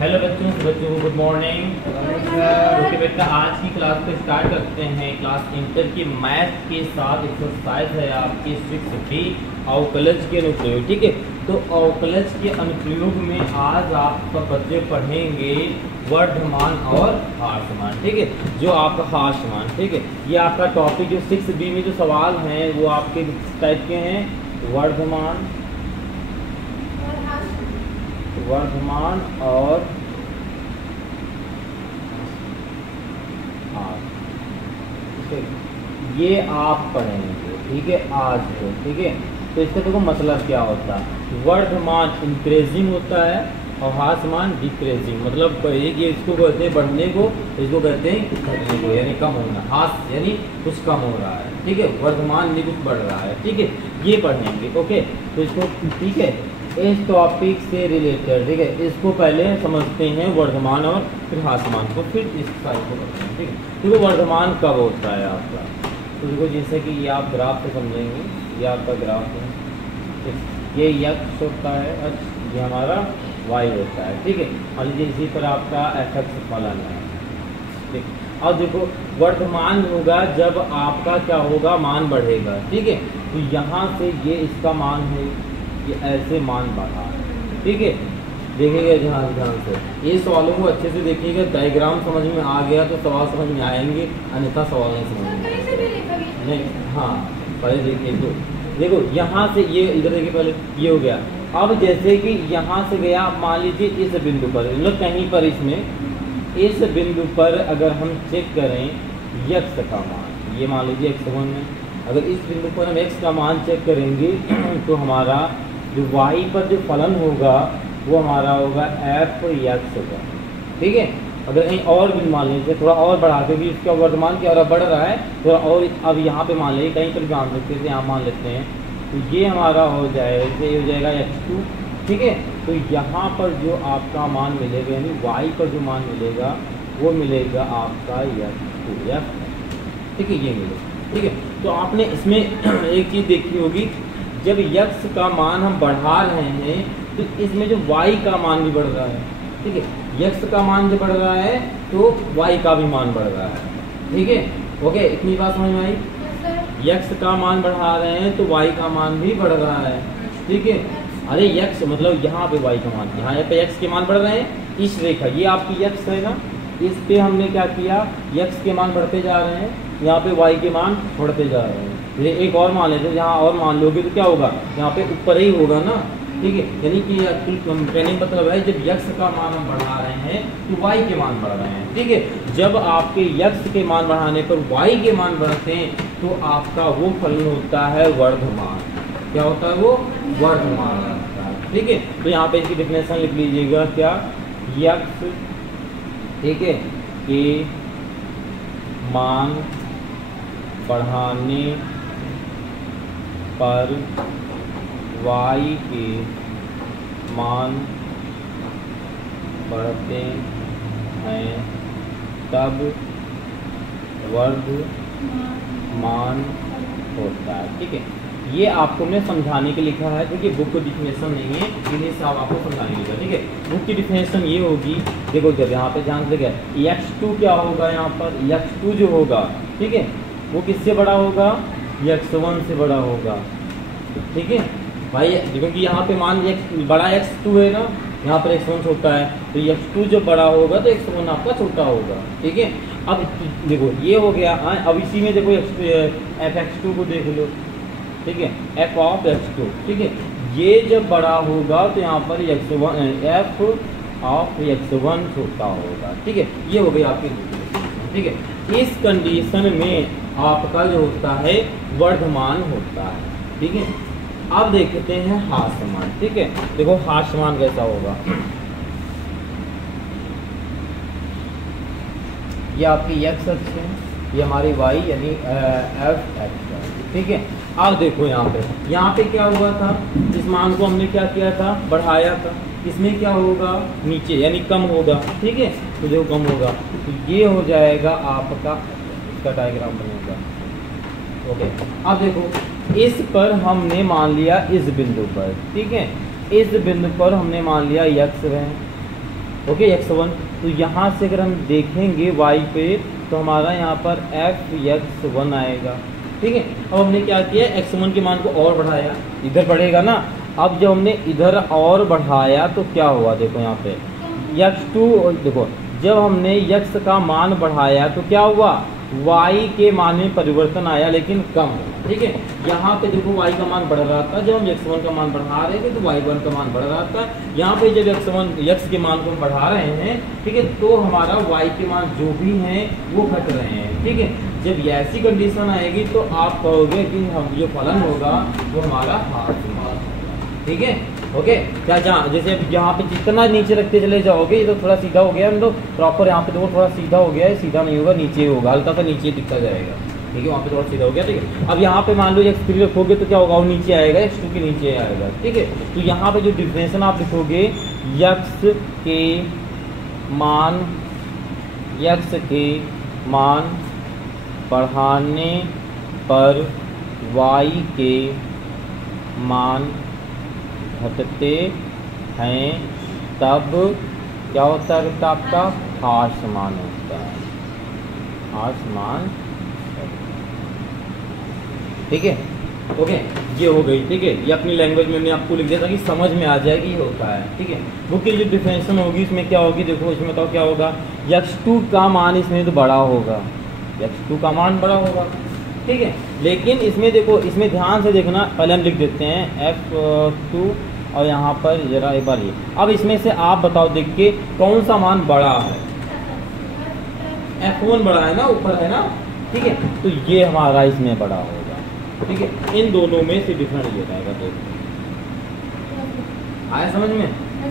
Hello बच्चों को good morning. Okay बेटा, आज की क्लास को स्टार्ट करते हैं। क्लास इंटर की मैथ के साथ एक्सरसाइज है आपकी 6B अवकलज के अनुप्रयोग। ठीक है, तो अवकलज के अनुप्रयोग में आज आप सब बच्चे पढ़ेंगे वर्धमान और हास्यमान। ठीक है, जो आपका हास्यमान, ठीक है, ये आपका टॉपिक जो 6B में जो सवाल हैं वो आपके टाइप के हैं, वर्धमान और ये आप पढ़ेंगे। ठीक है, आज को। ठीक है, तो इसका देखो मतलब क्या होता है। वर्धमान इंक्रीजिंग होता है और हास्यमान डिक्रीजिंग, मतलब ये इसको कहते हैं बढ़ने को, इसको कहते हैं घटने को, यानी कम होना। हास यानी कुछ कम हो रहा है। ठीक है, वर्धमान यानी कुछ बढ़ रहा है। ठीक है, ये पढ़ेंगे। ओके, तो इसको ठीक है, इस टॉपिक से रिलेटेड, ठीक है, इसको पहले समझते हैं वर्धमान और फिर हास्यमान को, फिर इस साइड को करते हैं। ठीक है, तो वर्धमान कब होता है आपका, तो देखो जैसे कि ये आप ग्राफ से समझेंगे, ये आपका ग्राफ है, ये x होता है, ये हमारा y होता है। ठीक है, मान लीजिए इसी पर आपका fx फलन है। ठीक, अब देखो वर्धमान होगा जब आपका क्या होगा, मान बढ़ेगा। ठीक है, तो यहाँ से ये इसका मान है, ये ऐसे मान बढ़ा है। ठीक है, देखिएगा ध्यान से, ये सवालों को अच्छे से देखिएगा। डायग्राम समझ में आ गया तो सवाल समझ में आएंगे, अन्यथा सवाल नहीं समझ में नहीं। हाँ, पहले देखिए, तो देखो यहाँ से ये इधर देखिए, पहले ये हो गया। अब जैसे कि यहाँ से गया, मान लीजिए इस बिंदु पर, मतलब कहीं पर इसमें इस बिंदु पर अगर हम चेक करें x का मान, ये मान लीजिए x1 है, अगर इस बिंदु पर हम x का मान चेक करेंगे तो हमारा जो y पर जो फलन होगा वो हमारा होगा f(x) का। ठीक है, अगर कहीं और भी मान लीजिए, थोड़ा और बढ़ा, क्योंकि इसका वर्धमान क्या हो रहा है, बढ़ रहा है थोड़ा और। अब यहाँ पे मान लीजिए, कहीं पर भी मान सकते थे, यहाँ मान लेते हैं, तो ये हमारा हो जाएगा, ये हो जाएगा x2। ठीक है, तो यहाँ पर जो आपका मान मिलेगा, यानी y पर जो मान मिलेगा वो मिलेगा आपका x2। ठीक है, ये मिलेगा। ठीक है, तो आपने इसमें एक चीज़ देखी होगी, जब x का मान हम बढ़ा रहे हैं तो इसमें जो y का मान भी बढ़ रहा है। ठीक है, x का मान जो बढ़ रहा है तो y का भी मान बढ़ रहा है। ठीक है, ओके, इतनी बात समझ में आई। x का मान बढ़ा रहे हैं तो y का मान भी बढ़ रहा है। ठीक है, अरे x मतलब यहाँ पे y का मान, यहाँ पे x के मान बढ़ रहे हैं। इस रेखा, ये आपकी x है ना, इस पे हमने क्या किया, x के मान बढ़ते जा रहे हैं, यहाँ पे y के मान बढ़ते जा रहे हैं। ये एक और मान लेते हैं, यहाँ और मान लोगे तो क्या होगा, यहाँ पे ऊपर ही होगा ना। ठीक है, यानी कि कहने का मतलब है, जब x का मान हम बढ़ा रहे हैं तो y के मान बढ़ रहे हैं। ठीक है, जब आपके x के मान बढ़ाने पर y के मान बढ़ते हैं तो आपका वो फलन होता है वर्धमान। क्या होता है वो, वर्धमान होता है। ठीक है, तो यहाँ पे इसकी डेफिनेशन लिख लीजिएगा, क्या, x, ठीक है, के मान बढ़ाने पर y के मान बढ़ते हैं तब वर्धमान होता है। ठीक है, ये आपको हमने समझाने के लिखा है, क्योंकि बुक की डिफिनेशन नहीं है, इन्हीं से आप आपको समझाने के लिखा। ठीक है, बुक की डिफिनेशन ये होगी, देखो जब यहाँ पे ध्यान से गया, x2 क्या होगा, यहाँ पर x2 जो होगा, ठीक है, वो किससे बड़ा होगा, x1 से बड़ा होगा। ठीक है भाई, क्योंकि यहाँ पे मान बड़ा x2 है ना, यहाँ पर x1 छोटा है, तो x2 जो बड़ा होगा तो x1 आपका छोटा होगा। ठीक है, अब देखो ये हो गया। अब इसी में देखो fx2 को देख लो। ठीक है, f(x2), ठीक है, ये जब बड़ा होगा तो यहाँ पर f(x1) छोटा होगा। ठीक है, ये हो गई आपकी। ठीक है, इस कंडीशन में आपका जो होता है वर्धमान होता है। ठीक है, अब देखते हैं हास्यमान। ठीक है, देखो हास्यमान कैसा होगा, ये आपकी x अक्ष है, ये हमारी y यानी f(x). ठीक है, अब देखो यहाँ पे क्या हुआ था, इस मान को हमने क्या किया था, बढ़ाया था, इसमें क्या होगा, नीचे यानी कम होगा। ठीक है, तो जो कम होगा तो ये हो जाएगा आपका, इसका डायग्राम बनेगा। ओके, अब देखो इस पर हमने मान लिया, इस बिंदु पर, ठीक है, इस बिंदु पर हमने मान लिया x है, ओके x1। तो यहाँ से अगर हम देखेंगे y पे तो हमारा यहाँ पर f(x1) आएगा, ठीक है। अब हमने क्या किया, x1 के मान को और बढ़ाया, इधर बढ़ेगा ना। अब जब हमने इधर और बढ़ाया तो क्या हुआ, देखो यहाँ पे x2, देखो जब हमने x का मान बढ़ाया तो क्या हुआ, y के मान में परिवर्तन आया लेकिन कम, ठीक है। यहाँ पे देखो y का मान बढ़ रहा था, जब हम x1 का मान बढ़ा रहे थे तो y1 का मान बढ़ रहा था। यहाँ पे जब x के मान को हम बढ़ा रहे हैं, ठीक है, तो हमारा y के मान जो भी हैं वो घट रहे हैं, ठीक है। जब ऐसी कंडीशन आएगी तो आप कहोगे कि हम जो फलन होगा वो हमारा हाफ मान, ठीक है। ओके, क्या जहाँ जैसे अब यहाँ पे जितना नीचे रखते चले जाओगे, ये तो थोड़ा सीधा हो गया, हम लोग प्रॉपर यहाँ पे देखो थोड़ा सीधा हो गया है, सीधा नहीं होगा, नीचे होगा, हल्का सा नीचे दिखता जाएगा, ठीक है। वहाँ पे थोड़ा सीधा हो गया, ठीक है। अब यहाँ पे मान लो x3 रखोगे तो क्या होगा, वो नीचे आएगा, x2 के नीचे आएगा, ठीक है। तो यहाँ पे जो डिफरेंशियल आप लिखोगे x के मान बढ़ाने पर y के मान घटते हैं, तब क्या होता है, आपका हाश मान होता है, हाश मान, ठीक है। ओके, ये हो गई, ठीक है। ये अपनी लैंग्वेज में मैंने आपको लिख दिया था कि समझ में आ जाएगी ये होता है, ठीक है। बुक की जो डिफरेंशियल होगी इसमें क्या होगी, देखो इसमें बताओ क्या होगा, x2 का मान इसमें तो बड़ा होगा, x2 का मान बड़ा होगा, ठीक है। लेकिन इसमें देखो, इसमें ध्यान से देखना, पहले हम लिख देते हैं f2 और यहाँ पर जरा एक बार ये, अब इसमें से आप बताओ देख के कौन सा मान बड़ा है, f1 बड़ा है ना, ऊपर है ना, ठीक है। तो ये हमारा इसमें बड़ा होगा, ठीक है। इन दोनों में से डिफरेंट ये रहेगा, देखो आया समझ में,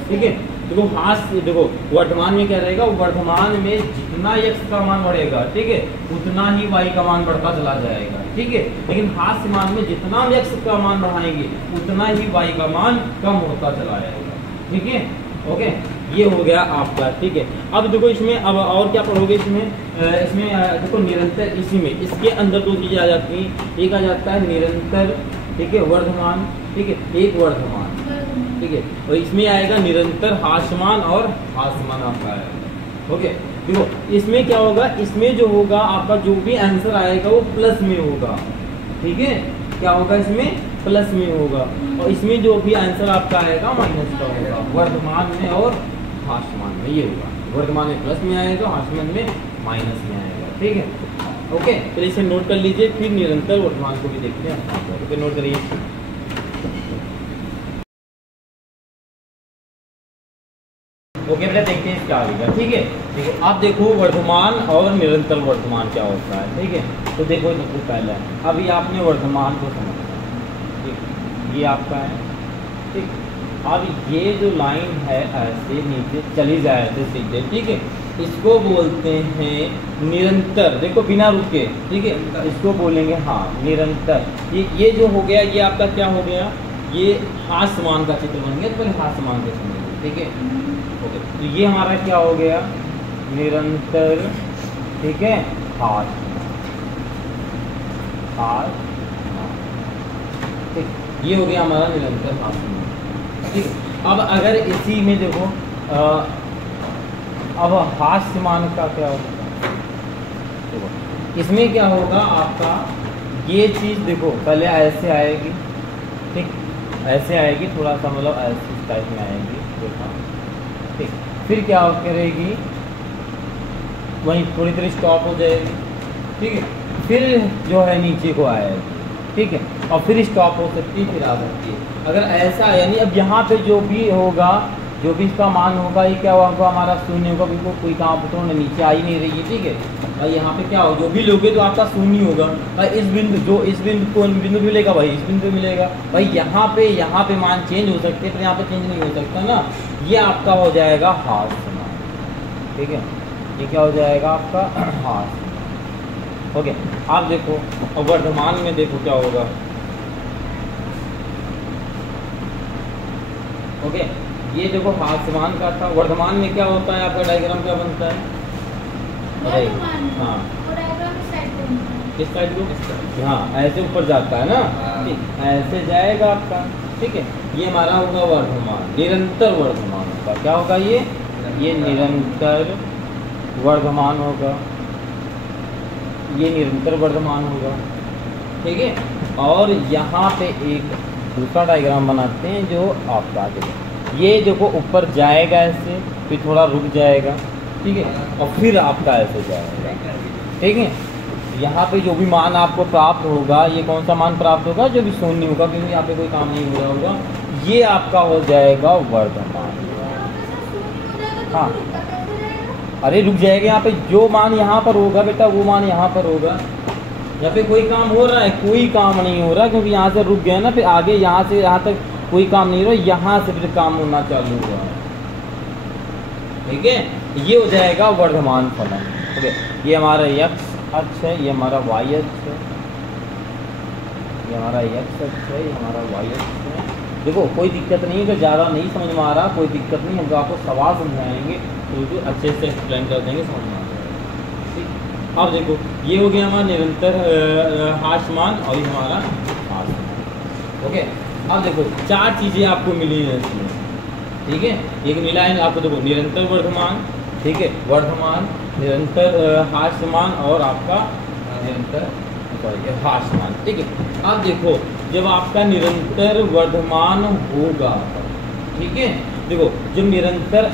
ठीक है। देखो हाथ, देखो वर्तमान में क्या रहेगा, वर्तमान में जितना x का मान बढ़ेगा, ठीक है, उतना ही y का मान बढ़ता चला जाएगा, ठीक है। लेकिन हाथ मान में जितना हम x का मान बढ़ाएंगे उतना ही y का मान कम होता चला जाएगा, ठीक है। ओके, ये हो गया आपका, ठीक है। अब देखो इसमें अब और क्या पढ़ोगे, इसमें देखो निरंतर, इसी में इसके अंदर दो चीजें आ जाती हैं, एक आ जाता है निरंतर, ठीक है, वर्धमान, ठीक है, एक वर्धमान, ठीक है। और इसमें आएगा निरंतर हास्यमान और हास्यमान आपका आएगा, ओके। देखो इसमें क्या होगा, इसमें जो होगा आपका जो भी आंसर आएगा वो प्लस में होगा, ठीक है। क्या होगा, इसमें प्लस में होगा, और इसमें जो भी आंसर आपका आएगा माइनस का होगा, वर्तमान में और हास्यमान में, ये होगा। वर्तमान में प्लस में आएगा, हास्यमान में माइनस में आएगा, ठीक है। ओके, तो इसे नोट कर लीजिए, फिर निरंतर वर्तमान को भी देखते हैं। ओके, नोट करिए। ओके बेटा, देखते हैं क्या आएगा, ठीक है। ठीक है, आप देखो वर्तमान और निरंतर वर्तमान क्या होता है, ठीक है। तो देखो सबसे पहले अभी आपने वर्तमान को समझना, ठीक, ये आपका है, ठीक। अब ये जो लाइन है ऐसे नीचे चली जाए ऐसे सीधे, ठीक है, इसको बोलते हैं निरंतर, देखो बिना रुके, ठीक है, इसको बोलेंगे हाँ निरंतर। ये जो हो गया, ये आपका क्या हो गया, ये हास्यमान का चित्र बन गया, तो पहले हास्यमान को समझिए, ठीक है। ओके, तो ये हमारा क्या हो गया, निरंतर, ठीक है, हास, ठीक, ये हो गया हमारा निरंतर हास्यमान, ठीक। अब अगर इसी में देखो अब हास्यमान का क्या होगा, देखो इसमें क्या होगा आपका, ये चीज़ देखो पहले ऐसे आएगी, ठीक, ऐसे आएगी, थोड़ा सा मतलब ऐसे टाइप में आएगी, देखो, ठीक। फिर क्या करेगी, वहीं थोड़ी देर स्टॉप हो जाएगी, ठीक है। फिर जो है नीचे को आएगी, ठीक है, और फिर स्टॉप हो सकती है, फिर आ सकती है। अगर ऐसा यानी अब यहाँ पे जो भी होगा, जो भी इसका मान होगा, ये क्या होगा, हमारा शून्य होगा, बिल्कुल कोई कहाँ पर तो नीचे आ ही नहीं रही है, ठीक है भाई। यहाँ पे क्या हो, जो भी लोगे तो आपका शून्य होगा भाई। इस बिंदु, जो इस बिंदु को बिंदु मिलेगा भाई, इस बिंदु मिलेगा भाई। यहाँ पे मान चेंज हो सकते हैं, पर यहाँ पे चेंज नहीं हो सकता ना। ये आपका हो जाएगा हास्यमान, ठीक है, ये क्या हो जाएगा आपका हास्यमान। ओके, आप देखो अब वर्तमान में देखो क्या होगा, ओके। ये देखो हास्यमान का था, वर्तमान में क्या होता है आपका डायग्राम क्या बनता है, हाँ किस साइड को, हाँ ऐसे ऊपर जाता है ना, ठीक, ऐसे जाएगा आपका, ठीक है। ये हमारा होगा वर्तमान, निरंतर वर्तमान होगा, क्या होगा ये ये निरंतर वर्धमान होगा, ये निरंतर वर्धमान होगा, ठीक है। और यहाँ पे एक दूसरा डायग्राम बनाते हैं जो आपका आगे, ये देखो ऊपर जाएगा ऐसे, फिर थोड़ा रुक जाएगा, ठीक है, और फिर आपका ऐसे जाएगा, ठीक है। यहाँ पे जो भी मान आपको प्राप्त होगा, ये कौन सा मान प्राप्त होगा, जो भी शून्य होगा, क्योंकि यहाँ पे कोई काम नहीं हो रहा होगा, ये आपका हो जाएगा वर्धमान। हाँ, अरे रुक जाएगा, यहाँ पे जो मान यहाँ पर होगा बेटा वो मान यहाँ पर होगा। यहाँ पे कोई काम हो रहा है, कोई काम नहीं हो रहा, क्योंकि यहाँ से रुक गया ना, फिर आगे यहाँ से यहाँ तक कोई काम नहीं हो रहा, यहाँ से फिर काम होना चालू हुआ, ठीक है। ये हो जाएगा वर्धमान फलन, ठीक है। ये हमारा x अक्ष है, ये हमारा y अक्ष है, ये हमारा x अक्ष है, ये हमारा y अक्ष है। देखो कोई दिक्कत नहीं है, अगर ज़्यादा नहीं समझ में आ रहा कोई दिक्कत नहीं, हम आपको सवाल समझाएंगे तो अच्छे से एक्सप्लेन कर देंगे, समझ में आ जाएगा। अब देखो ये हो गया हमारा निरंतर हास्यमान और ये हमारा हास्यमान, ओके। अब देखो चार चीज़ें आपको मिली हैं इसमें, ठीक है। एक मिला है आपको, देखो निरंतर वर्धमान, ठीक है, वर्धमान, निरंतर हास्यमान और आपका निरंतर हास्यमान, ठीक है। अब देखो जब आपका निरंतर वर्धमान होगा, ठीक है, देखो जब निरंतर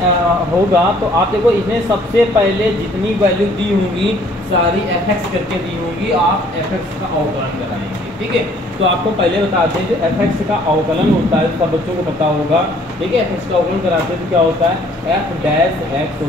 होगा तो आप देखो इसमें सबसे पहले जितनी वैल्यू दी होंगी सारी fx करके दी होंगी, आप fx का अवकलन कराएंगे, ठीक है। तो आपको पहले बताते हैं जो fx का अवकलन होता है, सब बच्चों को पता होगा, ठीक है। fx का अवकलन कराते हैं तो क्या होता है, f डैश x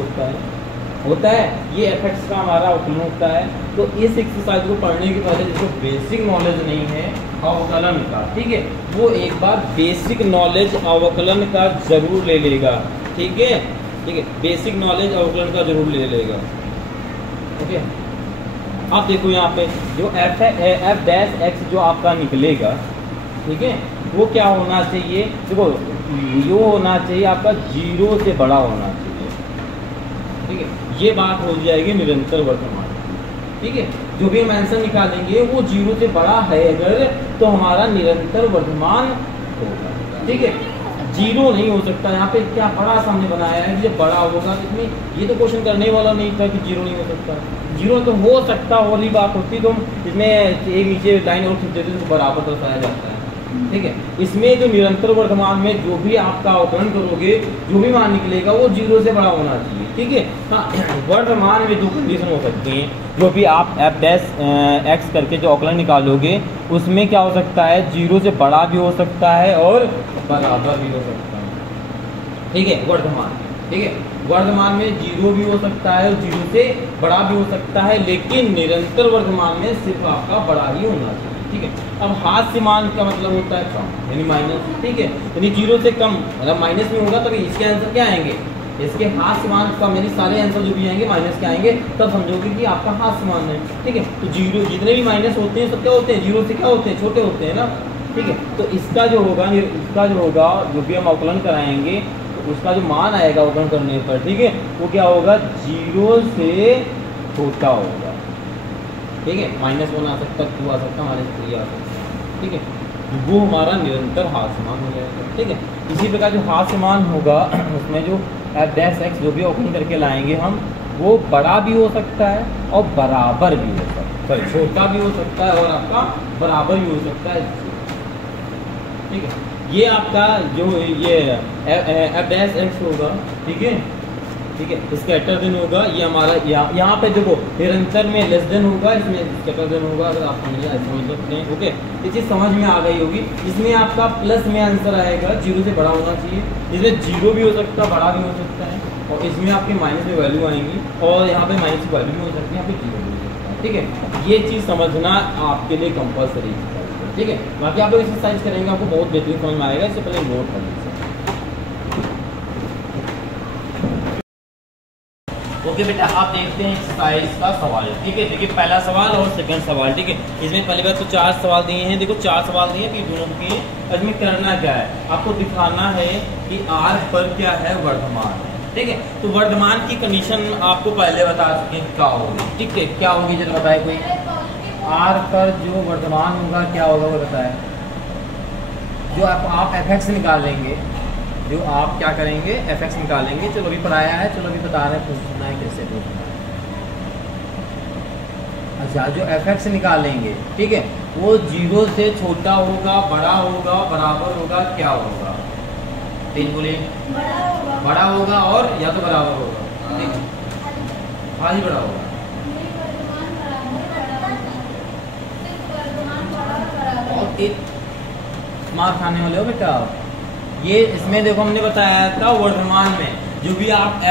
होता है, ये fx का हमारा अवकलन होता है। तो इस एक्सरसाइज को पढ़ने के पहले जिसको बेसिक नॉलेज नहीं है अवकलन का, ठीक है, वो एक बार बेसिक नॉलेज अवकलन का जरूर ले लेगा, ठीक है, ठीक है, बेसिक नॉलेज अवकलन का जरूर ले लेगा, ओके। अब देखो यहाँ पे जो f डैश x जो आपका निकलेगा, ठीक है, वो क्या होना चाहिए, देखो यो होना चाहिए आपका 0 से बड़ा होना चाहिए, ठीक है। ये बात हो जाएगी निरंतर वर्धमान, ठीक है। जो भी हम आंसर निकालेंगे वो 0 से बड़ा है अगर, तो हमारा निरंतर वर्धमान होगा, ठीक है। 0 नहीं हो सकता, यहाँ पे क्या बड़ा सामने बनाया है कि जब बड़ा होगा, तो इसमें ये तो क्वेश्चन करने वाला नहीं था कि 0 नहीं हो सकता। 0 तो हो सकता वाली बात होती, तो इसमें एक नीचे लाइन और खींच देते तो बराबर दर्शाया जाता है, ठीक है। इसमें जो निरंतर वर्धमान में जो भी आपका अवकलन करोगे, जो भी मान निकलेगा वो 0 से बड़ा होना चाहिए, ठीक है। हाँ, वर्धमान में दो कंडीशन हो सकती हैं, जो भी आप f डैश x करके जो अवकलन निकालोगे उसमें क्या हो सकता है, 0 से बड़ा भी हो सकता है और बराबर भी हो सकता है, ठीक है, वर्धमान, ठीक है। वर्धमान में 0 भी हो सकता है और 0 से बड़ा भी हो सकता है, लेकिन निरंतर वर्धमान में सिर्फ आपका बड़ा ही होना चाहिए, ठीक है। अब हास्यमान का मतलब होता है कम, यानी माइनस, ठीक है, यानी 0 से कम, मतलब माइनस में होगा तभी इसके आंसर क्या आएंगे, इसके हास्यमान कम, यानी सारे आंसर जो भी आएंगे माइनस के आएंगे, तब समझोगे कि आपका हास्यमान है, ठीक है। तो 0 जितने भी माइनस होते हैं सब क्या होते हैं, 0 से क्या होते हैं, छोटे होते हैं ना, ठीक है। तो इसका जो होगा जो भी हम अवकलन कराएंगे तो उसका जो मान आएगा अवकलन करने पर, ठीक है, वो क्या होगा, 0 से छोटा होगा, ठीक है। -1 आ सकता, 2 आ सकता, -3 आ सकता, ठीक है। वो हमारा निरंतर हास्यमान हो जाएगा, ठीक है। इसी प्रकार जो हास्यमान होगा उसमें जो f डैश x जो भी अवकलन करके लाएंगे हम, वो बड़ा भी हो सकता है और बराबर भी हो सकता है, सॉरी छोटा भी हो सकता है और आपका बराबर भी हो सकता है, ठीक है। ये आपका जो ये f डैश x होगा, ठीक है, ठीक है, स्कैटर देन होगा, ये हमारा यहाँ पे देखो निरंतर में लेस देन होगा, इसमें स्कैटर देन होगा, अगर आप समझ सकते हैं, ओके। ये चीज़ समझ में आ गई होगी। इसमें आपका प्लस में आंसर आएगा, 0 से बड़ा होना चाहिए, इसमें 0 भी हो सकता है, बड़ा भी हो सकता है, और इसमें आपके माइनस में वैल्यू आएंगी, और यहाँ पे माइनस की वैल्यू भी हो सकती है, यहाँ पे 0 भी हो सकता है, ठीक है। ये चीज़ समझना आपके लिए कंपलसरी है, ठीक है। बाकी आप लोग एक्सरसाइज करेंगे आपको बहुत बेहतरीन समझ में आएगा, इससे पहले नोट कर लीजिए, ओके बेटा। आप देखते हैं एक्सरसाइज का सवाल, ठीक है। देखिए पहला सवाल और सेकंड सवाल, ठीक है। इसमें पहली बात तो 4 सवाल दिए हैं, देखो 4 सवाल दिए हैं, दोनों के इसमें करना क्या है, आपको दिखाना है कि r पर क्या है, वर्धमान है, ठीक है। तो वर्धमान की कंडीशन आपको पहले बता चुके हैं क्या होगी, ठीक है। क्या होगी जरा बताए कोई, r पर जो वर्धमान होगा क्या होगा वो बताए, जो आप fx निकालेंगे, जो आप क्या करेंगे fx निकालेंगे। चलो अभी पढ़ाया है, चलो अभी बता रहे हैं पूछना है कैसे पूछना है। अच्छा, जो fx निकालेंगे ठीक है वो 0 से छोटा होगा, बड़ा होगा, बराबर होगा, क्या होगा? तीन बोलिए। बड़ा होगा और या तो बराबर होगा, ठीक है, खाली बड़ा होगा। और मार खाने वाले हो बेटा आप। ये इसमें देखो हमने बताया था वर्धमान में जो भी आप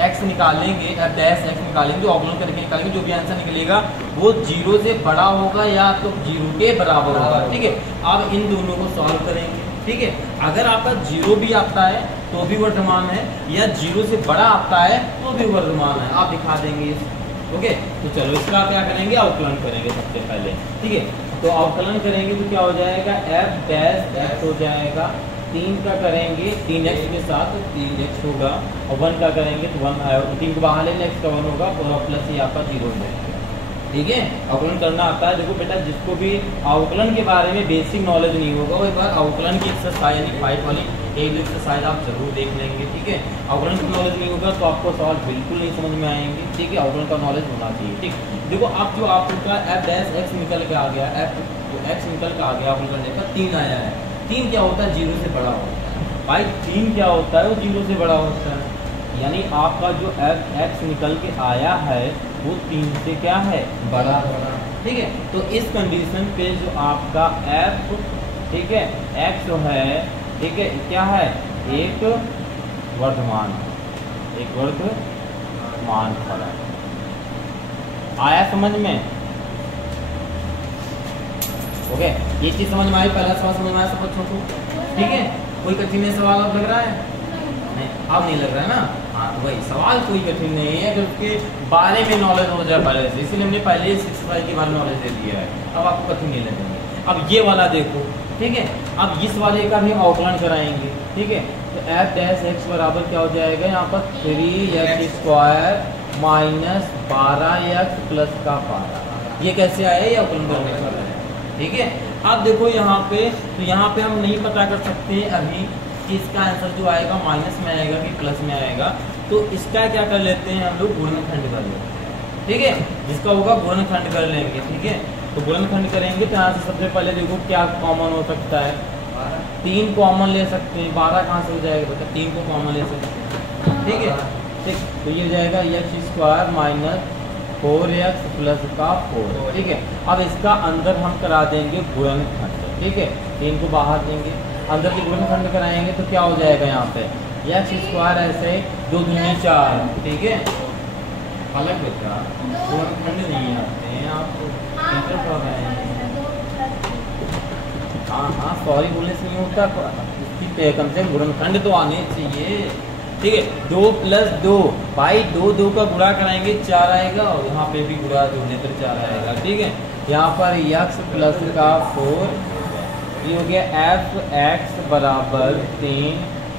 x निकालेंगे, f डैश x निकालेंगे, जो अवकलन करके निकालेंगे, जो भी आंसर निकलेगा वो 0 से बड़ा होगा या तो 0 के बराबर होगा, ठीक है। अब इन दोनों को सॉल्व करेंगे, ठीक है। अगर आपका 0 भी आता है तो भी वर्धमान है, या 0 से बड़ा आता है तो भी वर्धमान है, आप दिखा देंगे। ओके, तो चलो इसका क्या करेंगे, अवकलन करेंगे सबसे पहले, ठीक है। तो अवकलन करेंगे तो क्या हो जाएगा, f डैश x हो जाएगा, 3 का करेंगे 3x के साथ 3x होगा, और 1 का करेंगे तो 1 आएगा, 3 को बाहर लेने x का 1 होगा, और प्लस ये आपका 0 हो जाएगा, ठीक है। अवकलन करना आता है। देखो बेटा जिसको भी अवकलन के बारे में बेसिक नॉलेज नहीं होगा वो एक बार अवकलन की एक्सरसाइज यानी 5 वाली एक एक्सरसाइज आप जरूर देख लेंगे, ठीक है। अवकलन का नॉलेज नहीं होगा तो आपको सवाल बिल्कुल नहीं समझ में आएंगे, ठीक है। अवकलन का नॉलेज होना चाहिए, ठीक। देखो अब जो आपका f डैश x निकल के आ गया, x निकल के आ गया, अवकलन करने पर 3 आया है। 3 क्या होता है, 0 से बड़ा होता है भाई। 3 क्या होता है, वो 0 से बड़ा होता है, यानी आपका जो x निकल के आया है वो 3 से क्या है, बड़ा, ठीक है। तो इस कंडीशन पे जो आपका f, ठीक है, x जो है, ठीक है, क्या है, एक वर्धमान, एक वर्धमान खड़ा आया समझ में। ओके, ये चीज समझ में आई, पहला सवाल समझ में आया सब बच्चों को, ठीक है। कोई कठिन सवाल अब लग रहा है? नहीं, अब नहीं लग रहा है ना। हाँ, तो वही सवाल कोई कठिन नहीं है अगर उसके बारे में नॉलेज हो जाए पहले से, इसीलिए हमने पहले 65 के बारे में नॉलेज दे दिया है, अब आपको कठिन नहीं लगेंगे। अब ये वाला देखो, ठीक है, अब इस वाले का भी अवकलन कराएंगे, ठीक है। तो f डैश x बराबर क्या हो जाएगा, यहाँ पर 3x square minus 12x plus का 12। ये कैसे आया, ये अवकलन करने वाला है, ठीक है। अब देखो यहाँ पे, तो यहाँ पे हम नहीं पता कर सकते अभी कि इसका आंसर जो आएगा माइनस में आएगा कि प्लस में आएगा, तो इसका क्या कर लेते हैं हम लोग, गुणनखंड कर लेते हैं, ठीक है। जिसका होगा गुणनखंड कर लेंगे, ठीक है। तो गुणनखंड करेंगे तो यहाँ से सबसे पहले देखो क्या कॉमन हो सकता है, 3 कॉमन ले सकते हैं, 12 कहाँ से हो जाएगा बेटा, 3 को कॉमन ले सकते हैं, ठीक है, ठीक। तो ये हो जाएगा x square minus 4x plus का 4, ठीक है। अब इसका अंदर हम करा देंगे गुणनखंड, ठीक है, 3 को बाहर देंगे, अंदर के गुणनखंड कराएंगे तो क्या हो जाएगा, यहाँ पे x स्क्वायर ऐसे 2 दूनी 4, ठीक है। अलग बेटा गुणनखंड नहीं आते हैं आपको, हाँ सॉरी बोलने से नहीं होता, कम से कम गुणनखंड तो आने चाहिए, ठीक है। 2 प्लस 2 भाई, 2 का गुणा कराएंगे 4 आएगा, और यहाँ पे भी गुणा जोड़ने पर 4 आएगा, ठीक है। यहाँ पर x प्लस का 4, ये हो गया f x बराबर 3,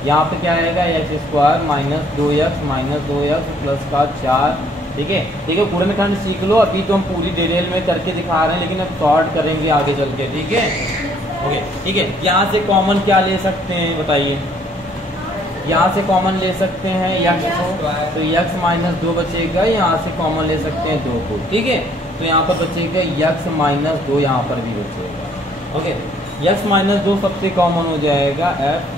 यहाँ पे क्या आएगा, x square minus 2x plus का 4, ठीक है। देखिए गुणनखंड सीख लो, अभी तो हम पूरी डिटेल में करके दिखा रहे हैं, लेकिन अब सॉर्ट करेंगे आगे चल के, ठीक है। ओके, ठीक है। यहाँ से कॉमन क्या ले सकते हैं बताइए, यहाँ से कॉमन ले सकते हैं x को, तो x माइनस 2 बचेगा, यहाँ से कॉमन ले सकते हैं 2 को, ठीक है। तो यहाँ पर बचेगा x माइनस 2, यहाँ पर भी बचेगा, ओके। x माइनस 2 सबसे कॉमन हो जाएगा, f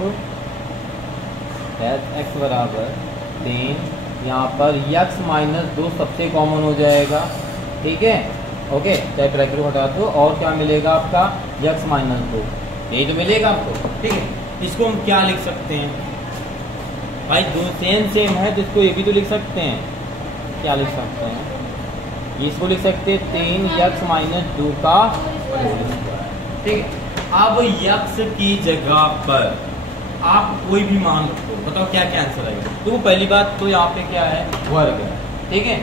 x बराबर 3, यहाँ पर x माइनस 2 सबसे कॉमन हो जाएगा, ठीक है, ओके। चाहे ब्रैकेट को हटा दो, और क्या मिलेगा आपका, x माइनस 2, यही तो मिलेगा आपको, ठीक है। इसको हम क्या लिख सकते हैं भाई, दो सेम है तो इसको ये भी तो लिख सकते हैं, क्या लिख सकते हैं, इसको लिख सकते हैं 3x माइनस 2 का, ठीक है। अब x की जगह पर आप कोई भी मान रखो, बताओ क्या क्या आंसर आएगा। तो पहली बात तो यहाँ पे क्या है, वर्ग है, ठीक है।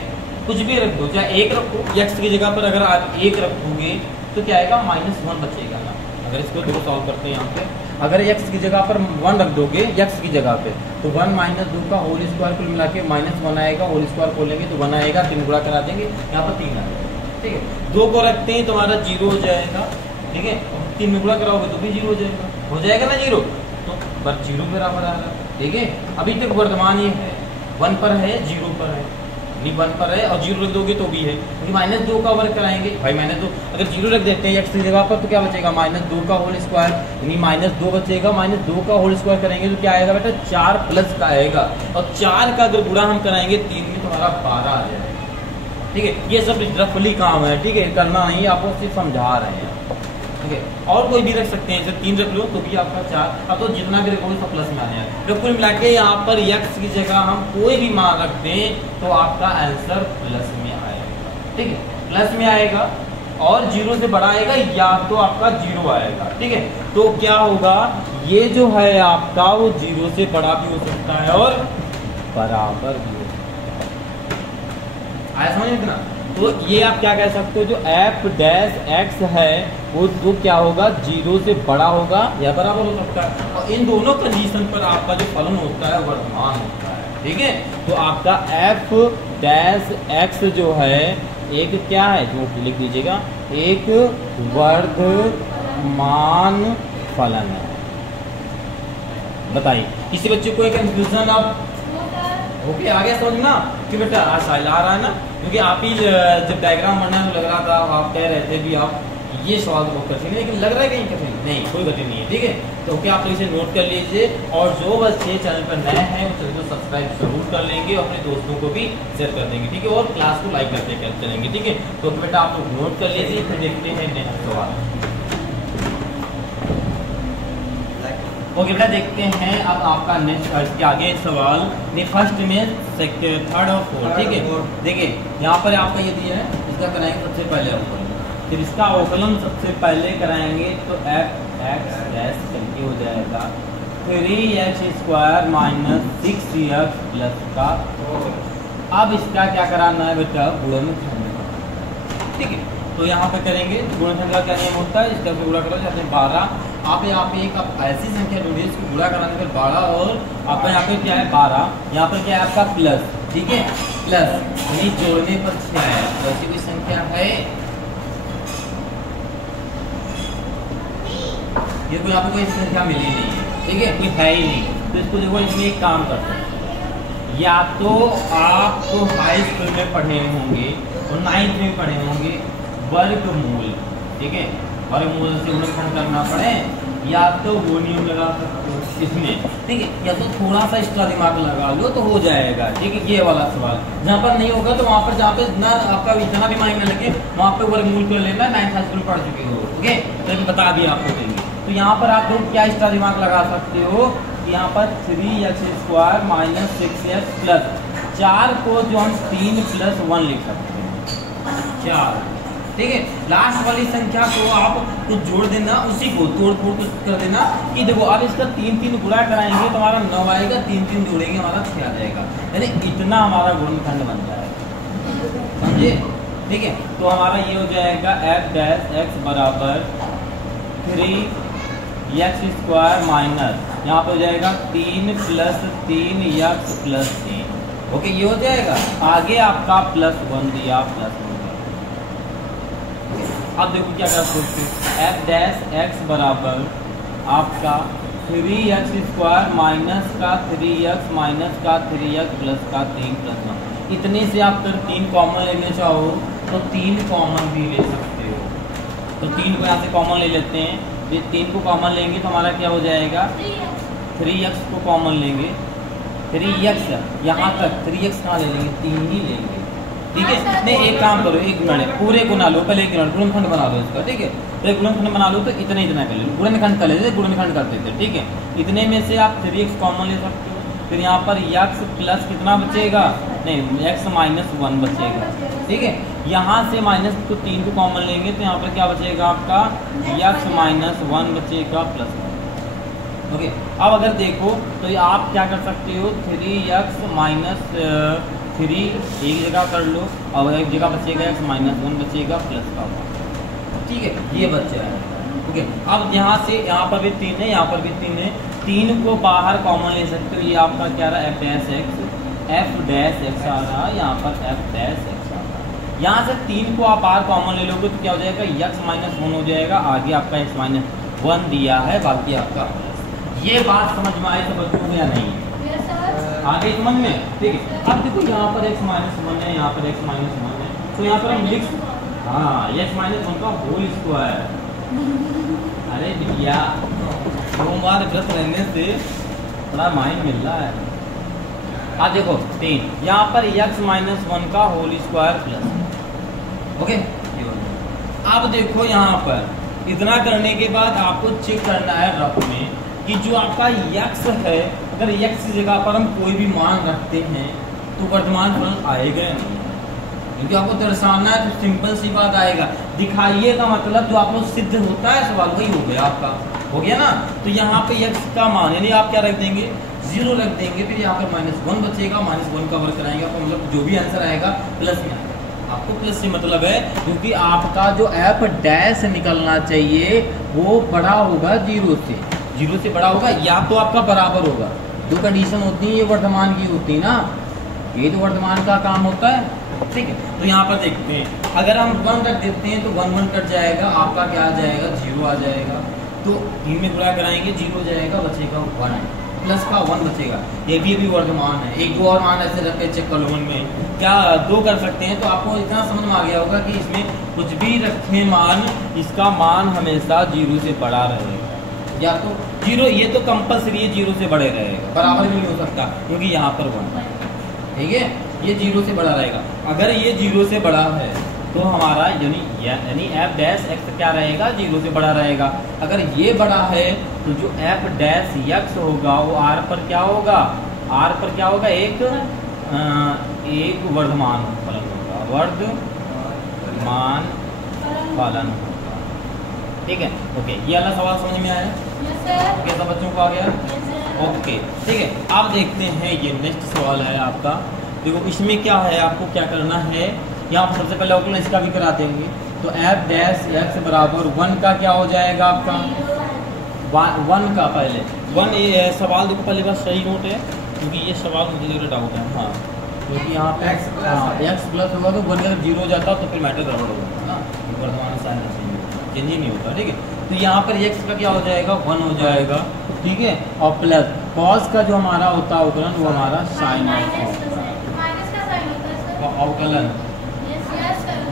कुछ भी रख दो, चाहे 1 रखो, x की जगह पर अगर आप 1 रखोगे तो क्या आएगा, -1 बचेगा ना। अगर इसको देखो सॉल्व करते हैं, यहाँ पे अगर x की जगह पर 1 रख दोगे, x की जगह पे, तो 1 माइनस 2 का होल स्क्वायर कुल मिला के -1 आएगा, होल स्क्वायर खोलेंगे तो 1 आएगा, 3 गुणा करा देंगे, यहाँ पर 3 आएगा, ठीक है। 2 को रखते हैं तुम्हारा 0 हो जाएगा, ठीक है। 3 में गुणा कराओगे तो भी 0 हो जाएगा ना 0, तो पर 0 के बराबर आएगा। ठीक है, अभी तक वर्तमान ये है 1 पर है 0 पर है, नहीं 1 पर है और 0 रख दोगे तो भी है, क्योंकि -2 का वर्ग कराएंगे भाई। -2 अगर 0 रख देते हैं x की जगह पर तो क्या बचेगा, -2 का होल स्क्वायर, यानी -2 बचेगा। -2 का होल स्क्वायर करेंगे तो क्या आएगा बेटा, 4 प्लस का आएगा, और 4 का अगर गुणा हम कराएंगे 3 में तुम्हारा 12 आ जाएगा। ठीक है, ये सब रफली काम है, ठीक है, करना नहीं, आपको सिर्फ समझा रहे हैं। ठीक है, और कोई भी रख सकते हैं, जैसे 3 रख लो तो भी आपका 4, अब तो जितना भी रखोगे सब प्लस में आ जाएगा। तो कुल मिला के यहाँ पर x की जगह हम कोई भी मान रख दें तो आपका आंसर प्लस में आएगा। ठीक है, प्लस में आएगा और 0 से बड़ा आएगा या तो आपका 0 आएगा। ठीक है, तो क्या होगा, ये जो है आपका वो 0 से बड़ा भी हो सकता है और बराबर भी हो सकता है। आया समझ इतना? तो ये आप क्या कह सकते हो, जो f डैश x है वो क्या होगा, 0 से बड़ा होगा या बराबर हो सकता है, और इन दोनों कंडीशन पर आपका जो फलन होता है वर्तमान होता है। ठीक है, तो आपका f डैश x जो है एक क्या है, जो लिख दीजिएगा, एक वर्तमान फलन है। बताइए, किसी बच्चे को कंफ्यूजन अब ओके आ गया समझना कि बेटा आसाइल आ रहा है ना, क्योंकि आप ही जब डायग्राम बनना तो लग रहा था, आप कह रहे थे भी आप ये सवाल तो बहुत कठिन है, लेकिन लग रहा है कहीं कठिन नहीं, कोई कठिन नहीं है। ठीक है, तो क्या आप इसे नोट कर लीजिए, और जो बच्चे चैनल पर नए हैं वो चैनल को सब्सक्राइब जरूर कर लेंगे और अपने दोस्तों को भी शेयर कर देंगे। ठीक है, और क्लास को लाइक करते चलेंगे। ठीक है, तो बेटा आप लोग नोट कर लीजिए, फिर देखते हैं नेक्स्ट सवाल। ओके बेटा, देखते हैं अब आपका नेक्स्ट इसके आगे सवाल फर्स्ट में थर्ड और फोर्थ। ठीक है, देखिए यहाँ पर आपका ये दिया है, इसका कराएंगे सबसे पहले अवकलन, फिर इसका अवकलन सबसे पहले कराएंगे तो f(x) डैश करके हो जाएगा 3x² माइनस 6x प्लस का। अब इसका क्या कराना है बेटा, गुणनखंड। ठीक है, तो यहाँ पे करेंगे गुणनखंड का क्या नियम होता है, इसका गुणा करो जाते हैं 12। आप यहाँ पे एक ऐसी संख्या ढूंढिए इसको गुणा कराने पर 12, और आपका यहाँ पे क्या है 12, यहाँ पर क्या है आपका प्लस। ठीक है, प्लस यानी जोड़ने पर 6 है, तो ऐसी कोई संख्या है, ये कोई आपको कोई संख्या मिली नहीं है। ठीक है, कोई है ही नहीं, तो इसको देखो, इसमें एक काम करते हैं, या तो आप तो हाई स्कूल में पढ़े होंगे और 9th में पढ़े होंगे वर्गमूल। ठीक है, वर्गमूल से गुणनखंड करना पड़े, या तो वो नियम लगा सकते हो इसमें। ठीक है, या तो थोड़ा सा एक्स्ट्रा दिमाग लगा लो तो हो जाएगा। ठीक है, ये वाला सवाल जहाँ पर नहीं होगा तो वहाँ पर जहाँ पे ना आपका इतना भी माइंड न लगे वहाँ पे वर्गमूल कर लेना, 9th हाई स्कूल पढ़ चुके हो। ओके, तो बता दिया आपको देंगे। तो यहाँ पर आप लोग क्या एक्स्ट्रा दिमाग लगा सकते हो, यहाँ पर 3x² माइनस 6x प्लस 4 को जो हम 3 + 1 लिख सकते हैं 4। ठीक है, लास्ट वाली संख्या को आप कुछ जोड़ देना, उसी को तोड़ फोड़ कुछ कर देना कि देखो अब इसका 3 गुणा कराएंगे तो हमारा 9 आएगा, 3 जोड़ेंगे हमारा 6 आ जाएगा, यानी इतना हमारा गुणनखंड बन जाएगा। समझे? ठीक है, तो हमारा ये हो जाएगा f डैश x बराबर 3x² माइनस यहाँ पे हो जाएगा 3 + 3x + 3। ओके, ये हो जाएगा। आगे आपका +1 दिया, +1। अब देखो क्या कर सकते हो, f डैश x बराबर आपका 3x² माइनस का 3x माइनस का 3x प्लस का 3 + 1। इतने से आप अगर 3 कॉमन लेने चाहो तो 3 कॉमन भी ले सकते हो, तो 3 को यहाँ से कॉमन ले लेते हैं। ये 3 को कॉमन लेंगे तो हमारा क्या हो जाएगा, 3x को कॉमन लेंगे, 3x यहाँ तक 3x कहाँ ले लेंगे, 3 ही लेंगे। ठीक है, नहीं एक काम करो, एक मिनट पूरे गुना लो, पहले एक मिनट गुणनखंड बना लो इसका। ठीक है, तो एक गुणनखंड बना लो तो इतना कर लो, गुणनखंड कर लेते, गुणनखंड करते थे। ठीक है, इतने में से आप 3x कॉमन ले सकते हो, फिर यहाँ पर x प्लस कितना बचेगा, नहीं x माइनस 1 बचेगा। ठीक है, यहाँ से माइनस तो 3 को कॉमन लेंगे तो यहाँ पर क्या बचेगा आपका x माइनस 1 बचेगा प्लस 1। ओके, अब अगर देखो तो आप क्या कर सकते हो, 3x माइनस 3 एक जगह कर लो और एक जगह बचेगा x माइनस 1 बचेगा प्लस का 1। ठीक है, ये बच जाएगा। ओके, अब यहाँ से यहाँ पर भी 3 है, यहाँ पर भी 3 है, 3 को बाहर कॉमन ले सकते हो। ये आपका क्या रहा, f डैश x आ रहा है, यहाँ पर f डैश x आ रहा है। यहाँ से 3 को आप बाहर कॉमन ले लोगे तो क्या हो जाएगा, x माइनस 1 हो जाएगा, आगे आपका x माइनस 1 दिया है, बाकी आपका ये बात समझ में आई तो बच्चों को या नहीं? आगे समझ में? ठीक है। अब देखो यहाँ पर x माइनस 1 है, यहाँ पर x माइनस 1 है, तो यहाँ पर हम लिख, हाँ x माइनस 1 का होल स्क्वायर। अरे भैया सोमवार व्रत रहने से थोड़ा माइंड मिल रहा है। अब देखो 3, यहाँ पर x माइनस 1 का होल स्क्वायर प्लस, ओके। अब देखो यहाँ पर इतना करने के बाद आपको चेक करना है रफ में कि जो आपका x है, अगर x की जगह पर हम कोई भी मान रखते हैं तो वर्तमान फलन आएगा या नहीं, क्योंकि आपको दर्शाना है तो सिंपल सी बात आएगा। दिखाइए का मतलब जो आपको सिद्ध होता है सवाल वही हो गया आपका, हो गया ना। तो यहाँ पे x का मान यानी आप क्या रख देंगे, 0 रख देंगे, फिर यहाँ पर -1 बचेगा, -1 का वर्ग कराएंगे आपको, मतलब जो भी आंसर आएगा प्लस में आएगा। आपको प्लस से मतलब है क्योंकि आपका जो f डैश निकलना चाहिए वो बड़ा होगा 0 से, 0 से बड़ा होगा या तो आपका बराबर होगा। दो कंडीशन होती है, ये वर्तमान की होती है ना, ये तो वर्तमान का काम होता है, ठीक है। तो यहाँ पर देखते हैं अगर हम 1 रख देते हैं तो 1 1 कट जाएगा, आपका क्या आ जाएगा 0 आ जाएगा, तो 3 में गुणा कराएंगे 0 जाएगा, बचेगा 1, प्लस का 1 बचेगा। ये भी अभी वर्तमान है। एक दो और मान ऐसे रख के चेक कर लो मन में, क्या 2 कर सकते हैं, तो आपको इतना समझ में आ गया होगा कि इसमें कुछ भी रखे मान, इसका मान हमेशा 0 से बड़ा रहेगा, या तो 0, ये तो कंपल्सरी है 0 से बड़े रहेगा, बराबर भी नहीं हो सकता क्योंकि यहाँ पर 1, ठीक है, ये 0 से बड़ा रहेगा। अगर ये 0 से बड़ा है तो हमारा यानी f डैश x क्या रहेगा, 0 से बड़ा रहेगा। अगर ये बड़ा है तो जो f डैश x होगा वो r पर क्या होगा, r पर क्या होगा, एक वर्धमान फलन होगा, वर्धमान फलन होगा, ठीक है। ओके, ये वाला सवाल समझ में आया? कैसा बच्चों को आ गया? ओके, ठीक है। अब देखते हैं ये नेक्स्ट सवाल है आपका। देखो इसमें क्या है, आपको क्या करना है, यहाँ पर सबसे पहले अवकलन इसका भी करा देंगे। तो f डैश x बराबर 1 का क्या हो जाएगा आपका, 1 का पहले 1, ये सवाल देखो पहले बात सही नोट है क्योंकि ये सवाल मुझे जरूर डाउट है, हाँ, क्योंकि यहाँ पे x प्लस होगा तो 1 अगर 0 हो जाता तो फिर मैटर गड़बड़ होगा ना, वर्तमान साइन चेंज ही नहीं होता, ठीक है। तो यहाँ पर x का क्या हो जाएगा, 1 हो जाएगा, ठीक है, और प्लस cos का जो हमारा होता है अवकलन वो हमारा साइन अवकलन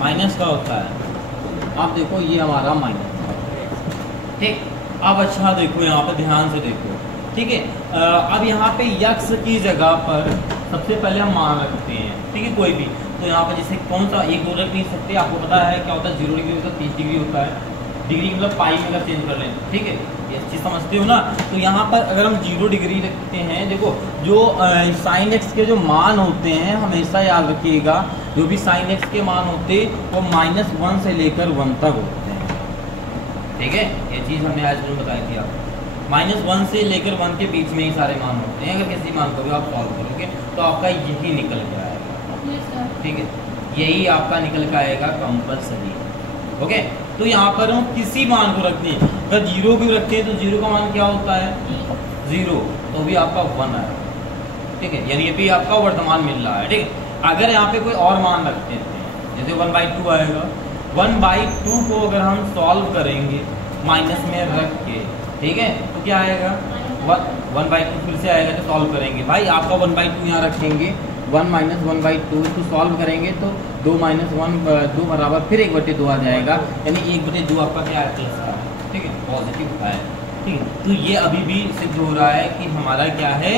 माइनस का होता है। अब देखो ये हमारा माइनस, ठीक। अब अच्छा देखो यहाँ पे ध्यान से देखो, ठीक है। अब यहाँ पे x की जगह पर सबसे पहले हम मान रखते हैं, ठीक है, कोई भी। तो यहाँ पर जैसे कौन सा एक 2 रख नहीं सकते, आपको पता है क्या होता है, 0 डिग्री होता है, 30 डिग्री होता है, डिग्री मतलब पाई में अगर चेंज कर लें, ठीक है, ये चीज़ समझते हो ना। तो यहाँ पर अगर हम 0 डिग्री रखते हैं, देखो जो साइन एक्स के जो मान होते हैं हमेशा याद रखिएगा, जो भी साइन एक्स के मान होते हैं वो -1 से लेकर 1 तक होते हैं, ठीक है। ये चीज़ हमने आज में बताई थी आपको, -1 से लेकर 1 के बीच में ही सारे मान होते हैं। अगर किसी मान को भी आप सॉल्व करोगे तो आपका यही निकल के आएगा, ठीक है, यही आपका निकल के आएगा कंपल्सरी, ओके। तो यहाँ पर हम किसी मान को रखते हैं, अगर 0 भी रखते हैं तो 0 का मान क्या होता है, 0, तो भी आपका 1 आएगा, ठीक है, यानी ये भी आपका वर्तमान मिल रहा है, ठीक है। अगर यहाँ पे कोई और मान रखते हैं जैसे 1/2 आएगा, 1/2 को अगर हम सॉल्व करेंगे माइनस में रख के, ठीक है, तो क्या आएगा, 1/2 फिर से आएगा, तो सॉल्व करेंगे भाई, आपका 1/2 यहाँ रखेंगे, 1 - 1/2 इसको सॉल्व करेंगे तो 2 - 1 2 बराबर फिर 1/2 आ जाएगा, यानी 1/2 आपका क्या है, प्लस का, ठीक है, पॉजिटिव है, ठीक है। तो ये अभी भी सिद्ध हो रहा है कि हमारा क्या है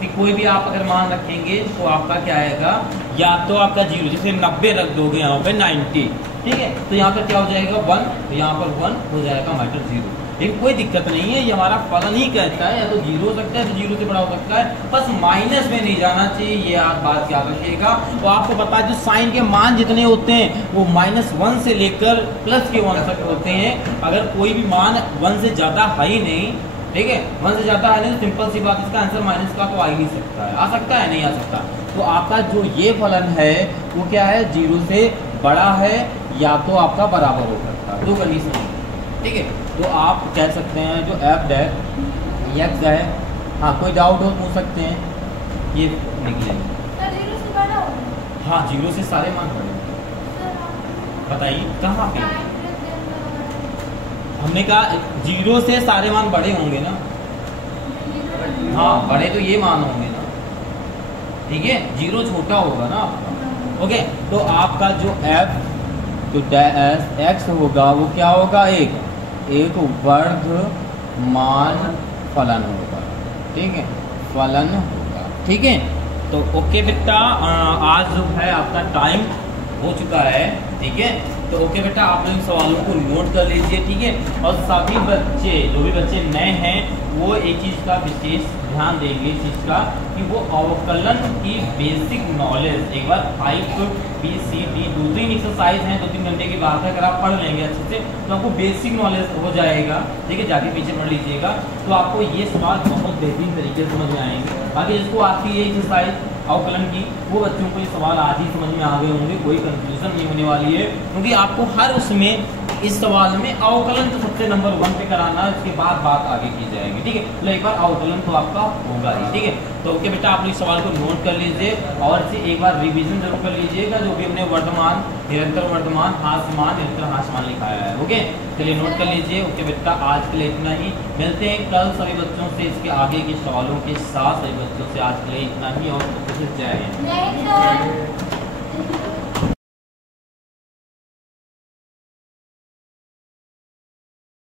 कि कोई भी आप अगर मान रखेंगे तो आपका क्या आएगा, या तो आपका 0, जैसे 90 रख दोगे यहाँ पे 90, ठीक है, तो यहाँ पर क्या हो जाएगा 1, तो यहाँ पर 1 हो जाएगा माइनस 0, लेकिन कोई दिक्कत नहीं है, ये हमारा फलन ही कहता है, या तो 0 हो सकता है तो 0 से बड़ा हो सकता है, बस माइनस में नहीं जाना चाहिए, ये आप बात याद रखिएगा। तो आपको पता है जो साइन के मान जितने होते हैं वो -1 से लेकर +1 तक होते हैं। अगर कोई भी मान 1 से ज़्यादा है ही नहीं, ठीक है, 1 से ज़्यादा है नहीं, तो सिंपल सी बात, इसका आंसर माइनस का तो आ ही नहीं सकता है, आ सकता है नहीं आ सकता। तो आपका जो ये फलन है वो क्या है, 0 से बड़ा है या तो आपका बराबर हो सकता है, 2 कंडीशन है, ठीक है। तो आप कह सकते हैं जो f डैश x है, हाँ कोई डाउट हो पूछ सकते हैं, ये निकलेंगे, हाँ 0 से सारे मान बड़े, बताइए कहाँ पे, हमने कहा 0 से सारे मान बड़े होंगे ना, हाँ बड़े तो ये मान होंगे ना, ठीक है, 0 छोटा होगा ना आपका। ओके, तो आपका जो f जो x होगा वो क्या होगा, एक वर्धमान फलन होगा, ठीक है, फलन होगा, ठीक है। तो ओके बेटा, आज जो है आपका टाइम हो चुका है, ठीक है। तो ओके बेटा, आप इन सवालों को नोट कर लीजिए, ठीक है। और सभी बच्चे, जो भी बच्चे नए हैं, वो एक चीज़ का विशेष ध्यान देंगे, इस चीज़ का कि वो अवकलन की बेसिक नॉलेज एक बार 5BCD 2-3 एक्सरसाइज हैं, 2-3 घंटे की बात है, अगर आप पढ़ लेंगे अच्छे से तो आपको बेसिक नॉलेज हो जाएगा, ठीक है। जाके पीछे पढ़ लीजिएगा तो आपको ये सवाल बहुत बेहतरीन तरीके से समझ में आएंगे। बाकी जिसको आती है एक्सरसाइज अवकलन की, वो बच्चों को ये सवाल आज ही समझ में आ गए होंगे, कोई कंफ्यूजन नहीं होने वाली है, क्योंकि आपको हर उसमें इस सवाल में अवकलन तो सबसे नंबर 1 पे कराना है, उसके बाद बात आगे की जाएगी, ठीक है। तो एक बार अवकलन तो आपका होगा ही, ठीक है। तो ओके बेटा, आप इस सवाल को नोट कर लीजिए और इसे एक बार रिवीजन जरूर कर लीजिएगा, जो भी हमने वर्तमान, निरंतर वर्तमान, हास्यमान, निरंतर हास्यमान लिखाया है। ओके, चलिए नोट कर लीजिए। ओके बेटा, आज के लिए इतना ही, मिलते हैं कल सभी बच्चों से इसके आगे के सवालों के साथ। सभी बच्चों से आज के लिए इतना ही, और जय हिंद।